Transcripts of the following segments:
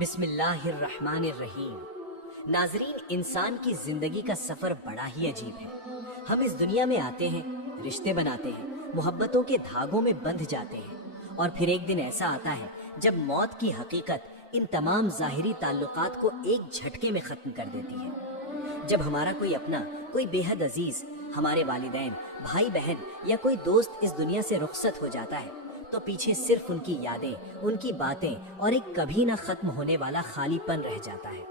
بسم اللہ الرحمن الرحیم۔ ناظرین، انسان کی زندگی کا سفر بڑا ہی عجیب ہے۔ ہم اس دنیا میں آتے ہیں، رشتے بناتے ہیں، محبتوں کے دھاگوں میں بندھ جاتے ہیں، اور پھر ایک دن ایسا آتا ہے جب موت کی حقیقت ان تمام ظاہری تعلقات کو ایک جھٹکے میں ختم کر دیتی ہے۔ جب ہمارا کوئی اپنا، کوئی بے حد عزیز، ہمارے والدین، بھائی بہن یا کوئی دوست اس دنیا سے رخصت ہو جاتا ہے تو پیچھے صرف ان کی یادیں، ان کی باتیں اور ایک کبھی نہ ختم ہونے والا خالی پن رہ جاتا ہے۔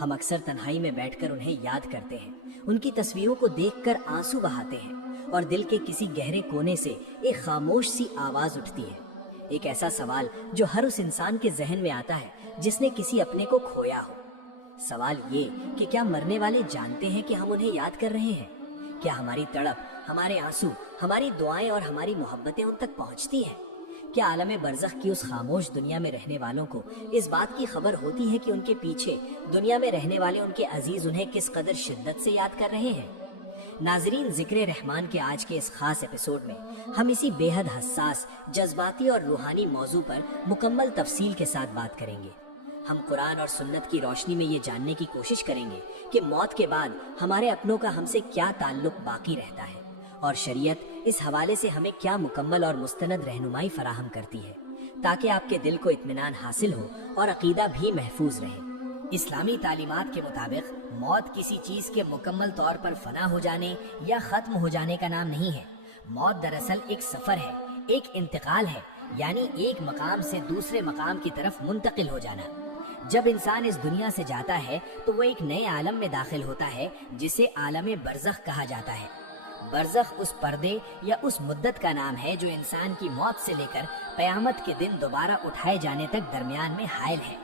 ہم اکثر تنہائی میں بیٹھ کر انہیں یاد کرتے ہیں، ان کی تصویروں کو دیکھ کر آنسو بہاتے ہیں، اور دل کے کسی گہرے کونے سے ایک خاموش سی آواز اٹھتی ہے، ایک ایسا سوال جو ہر اس انسان کے ذہن میں آتا ہے جس نے کسی اپنے کو کھویا ہو۔ سوال یہ کہ کیا مرنے والے جانتے ہیں کہ ہم انہیں یاد کر رہے ہیں؟ کیا ہماری تڑپ، ہمارے آنسو، ہماری دعائیں اور ہماری محبتیں ان تک پہنچتی ہیں؟ کیا عالم برزخ کی اس خاموش دنیا میں رہنے والوں کو اس بات کی خبر ہوتی ہے کہ ان کے پیچھے دنیا میں رہنے والے ان کے عزیز انہیں کس قدر شدت سے یاد کر رہے ہیں؟ ناظرین، ذکر رحمان کے آج کے اس خاص ایپیسوڈ میں ہم اسی بے حد حساس، جذباتی اور روحانی موضوع پر مکمل تفصیل کے ساتھ بات کریں گے۔ ہم قرآن اور سنت کی روشنی میں یہ جاننے کی کوشش کریں گے کہ موت کے بعد ہمارے اپنوں کا ہم سے کیا تعلق باقی رہتا ہے، اور شریعت اس حوالے سے ہمیں کیا مکمل اور مستند رہنمائی فراہم کرتی ہے، تاکہ آپ کے دل کو اطمینان حاصل ہو اور عقیدہ بھی محفوظ رہے۔ اسلامی تعلیمات کے مطابق موت کسی چیز کے مکمل طور پر فنا ہو جانے یا ختم ہو جانے کا نام نہیں ہے۔ موت دراصل ایک سفر ہے، ایک انتقال ہے، یعنی ایک مقام سے دوسرے مقام کی طرف منتقل ہو جانا۔ جب انسان اس دنیا سے جاتا ہے تو وہ ایک نئے عالم میں داخل ہوتا ہے جسے عالم برزخ کہا جاتا ہے۔ برزخ اس پردے یا اس مدت کا نام ہے جو انسان کی موت سے لے کر قیامت کے دن دوبارہ اٹھائے جانے تک درمیان میں حائل ہے۔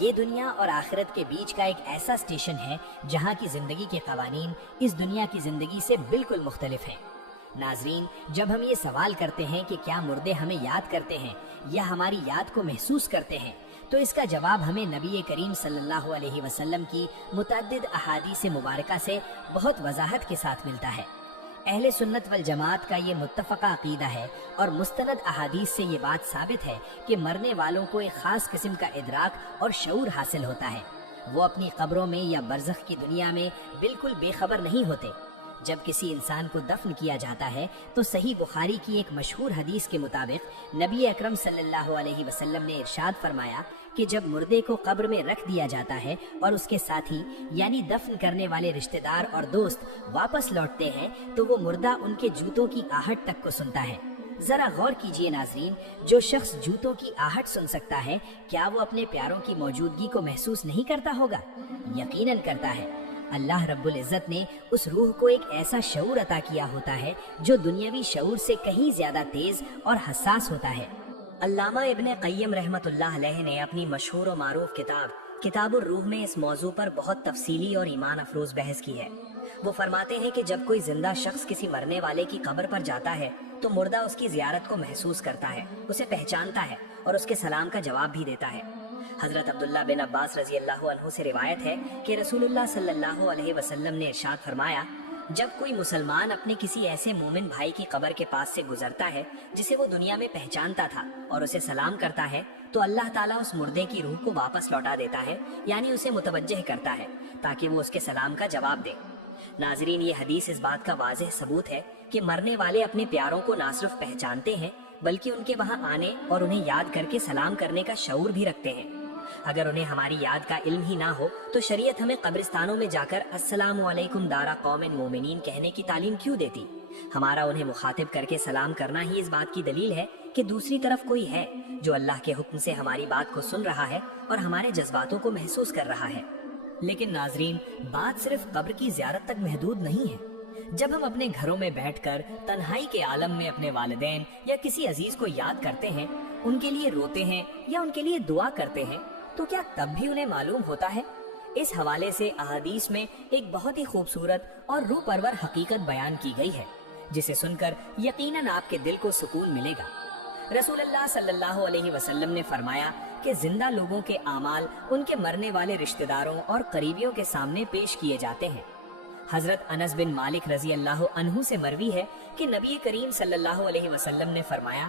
یہ دنیا اور آخرت کے بیچ کا ایک ایسا اسٹیشن ہے جہاں کی زندگی کے قوانین اس دنیا کی زندگی سے بالکل مختلف ہیں۔ ناظرین، جب ہم یہ سوال کرتے ہیں کہ کیا مردے ہمیں یاد کرتے ہیں یا ہماری یاد کو محسوس کرتے ہیں، تو اس کا جواب ہمیں نبی کریم صلی اللہ علیہ وسلم کی متعدد احادیث مبارکہ سے بہت وضاحت کے ساتھ ملتا ہے۔ اہل سنت والجماعت کا یہ متفقہ عقیدہ ہے اور مستند احادیث سے یہ بات ثابت ہے کہ مرنے والوں کو ایک خاص قسم کا ادراک اور شعور حاصل ہوتا ہے۔ وہ اپنی قبروں میں یا برزخ کی دنیا میں بالکل بے خبر نہیں ہوتے۔ جب کسی انسان کو دفن کیا جاتا ہے تو صحیح بخاری کی ایک مشہور حدیث کے مطابق نبی اکرم صلی اللہ علیہ وسلم نے ارشاد فرمایا کہ جب مردے کو قبر میں رکھ دیا جاتا ہے اور اس کے ساتھی یعنی دفن کرنے والے رشتہ دار اور دوست واپس لوٹتے ہیں تو وہ مردہ ان کے جوتوں کی آہٹ تک کو سنتا ہے۔ ذرا غور کیجئے ناظرین، جو شخص جوتوں کی آہٹ سن سکتا ہے، کیا وہ اپنے پیاروں کی موجودگی کو محسوس نہیں کرتا ہوگا؟ یقیناً کرتا ہے۔ اللہ رب العزت نے اس روح کو ایک ایسا شعور عطا کیا ہوتا ہے جو دنیاوی شعور سے کہیں زیادہ تیز اور حساس ہوتا ہے۔ علامہ ابن قیم رحمۃ اللہ علیہ نے اپنی مشہور و معروف کتاب الروح میں اس موضوع پر بہت تفصیلی اور ایمان افروز بحث کی ہے۔ وہ فرماتے ہیں کہ جب کوئی زندہ شخص کسی مرنے والے کی قبر پر جاتا ہے تو مردہ اس کی زیارت کو محسوس کرتا ہے، اسے پہچانتا ہے اور اس کے سلام کا جواب بھی دیتا ہے۔ حضرت عبداللہ بن عباس رضی اللہ عنہ سے روایت ہے کہ رسول اللہ صلی اللہ علیہ وسلم نے ارشاد فرمایا، جب کوئی مسلمان اپنے کسی ایسے مومن بھائی کی قبر کے پاس سے گزرتا ہے جسے وہ دنیا میں پہچانتا تھا اور اسے سلام کرتا ہے تو اللہ تعالیٰ اس مردے کی روح کو واپس لوٹا دیتا ہے، یعنی اسے متوجہ کرتا ہے تاکہ وہ اس کے سلام کا جواب دے۔ ناظرین، یہ حدیث اس بات کا واضح ثبوت ہے کہ مرنے والے اپنے پیاروں کو نہ صرف پہچانتے ہیں بلکہ ان کے وہاں آنے اور انہیں یاد کر کے سلام کرنے کا شعور بھی رکھتے ہیں۔ اگر انہیں ہماری یاد کا علم ہی نہ ہو تو شریعت ہمیں قبرستانوں میں جا کر السلام علیکم دارا قوم مومنین کہنے کی تعلیم کیوں دیتی؟ ہمارا انہیں مخاطب کر کے سلام کرنا ہی اس بات کی دلیل ہے کہ دوسری طرف کوئی ہے جو اللہ کے حکم سے ہماری بات کو سن رہا ہے اور ہمارے جذباتوں کو محسوس کر رہا ہے۔ لیکن ناظرین، بات صرف قبر کی زیارت تک محدود نہیں ہے۔ جب ہم اپنے گھروں میں بیٹھ کر تنہائی کے عالم میں اپنے والدین یا کسی عزیز کو یاد کرتے ہیں، ان کے لیے روتے ہیں یا ان کے لیے دعا کرتے ہیں، تو کیا تب بھی انہیں معلوم ہوتا ہے؟ اس حوالے سے احادیث میں ایک بہت ہی خوبصورت اور روح پرور حقیقت بیان کی گئی ہے جسے سن کر یقیناً آپ کے دل کو سکون ملے گا۔ رسول اللہ صلی اللہ علیہ وسلم نے فرمایا کہ زندہ لوگوں کے اعمال ان کے مرنے والے رشتہ داروں اور قریبیوں کے سامنے پیش کیے جاتے ہیں۔ حضرت انس بن مالک رضی اللہ عنہ سے مروی ہے کہ نبی کریم صلی اللہ علیہ وسلم نے فرمایا،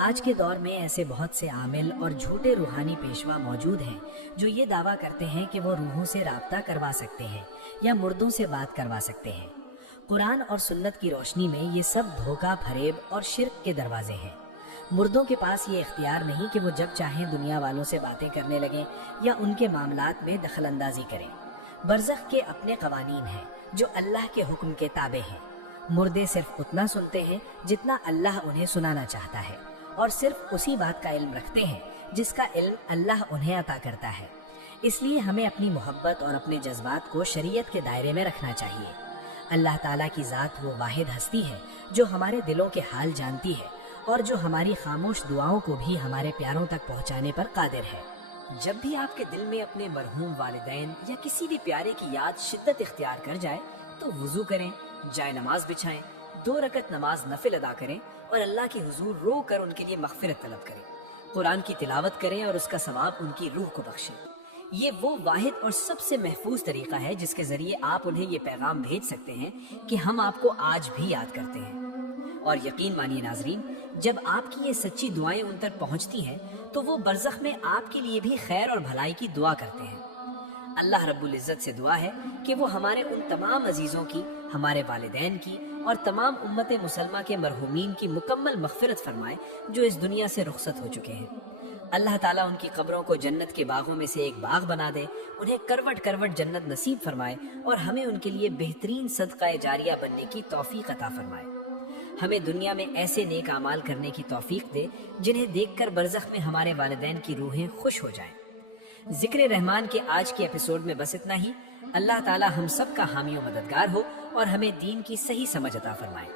آج کے دور میں ایسے بہت سے عامل اور جھوٹے روحانی پیشوا موجود ہیں جو یہ دعویٰ کرتے ہیں کہ وہ روحوں سے رابطہ کروا سکتے ہیں یا مردوں سے بات کروا سکتے ہیں۔ قرآن اور سنت کی روشنی میں یہ سب دھوکہ، فریب اور شرک کے دروازے ہیں۔ مردوں کے پاس یہ اختیار نہیں کہ وہ جب چاہیں دنیا والوں سے باتیں کرنے لگیں یا ان کے معاملات میں دخل اندازی کریں۔ برزخ کے اپنے قوانین ہیں جو اللہ کے حکم کے تابع ہیں۔ مردے صرف اتنا سنتے ہیں جتنا اللہ انہیں سنانا چاہتا ہے، اور صرف اسی بات کا علم رکھتے ہیں جس کا علم اللہ انہیں عطا کرتا ہے۔ اس لیے ہمیں اپنی محبت اور اپنے جذبات کو شریعت کے دائرے میں رکھنا چاہیے۔ اللہ تعالیٰ کی ذات وہ واحد ہستی ہے جو ہمارے دلوں کے حال جانتی ہے اور جو ہماری خاموش دعاؤں کو بھی ہمارے پیاروں تک پہنچانے پر قادر ہے۔ جب بھی آپ کے دل میں اپنے مرحوم والدین یا کسی بھی پیارے کی یاد شدت اختیار کر جائے تو وضو کریں، جائے نماز بچھائیں، 2 رکعت نماز نفل ادا کریں اور اللہ کے حضور رو کر ان کے لیے مغفرت طلب کریں۔ قرآن کی تلاوت کریں اور اس کا ثواب ان کی روح کو بخشیں۔ یہ وہ واحد اور سب سے محفوظ طریقہ ہے جس کے ذریعے آپ انہیں یہ پیغام بھیج سکتے ہیں کہ ہم آپ کو آج بھی یاد کرتے ہیں۔ اور یقین مانیے ناظرین، جب آپ کی یہ سچی دعائیں ان تک پہنچتی ہیں تو وہ برزخ میں آپ کے لیے بھی خیر اور بھلائی کی دعا کرتے ہیں۔ اللہ رب العزت سے دعا ہے کہ وہ ہمارے ان تمام عزیزوں کی، ہمارے والدین کی اور تمام امت مسلمہ کے مرحومین کی مکمل مغفرت فرمائے جو اس دنیا سے رخصت ہو چکے ہیں۔ اللہ تعالیٰ ان کی قبروں کو جنت کے باغوں میں سے ایک باغ بنا دے، انہیں کروٹ کروٹ جنت نصیب فرمائے اور ہمیں ان کے لیے بہترین صدقہ جاریہ بننے کی توفیق عطا فرمائے۔ ہمیں دنیا میں ایسے نیک اعمال کرنے کی توفیق دے جنہیں دیکھ کر برزخ میں ہمارے والدین کی روحیں خوش ہو جائیں۔ ذکر رحمان کے آج کے ایپیسوڈ میں بس اتنا ہی۔ اللہ تعالیٰ ہم سب کا حامی و مددگار ہو اور ہمیں دین کی صحیح سمجھ عطا فرمائے۔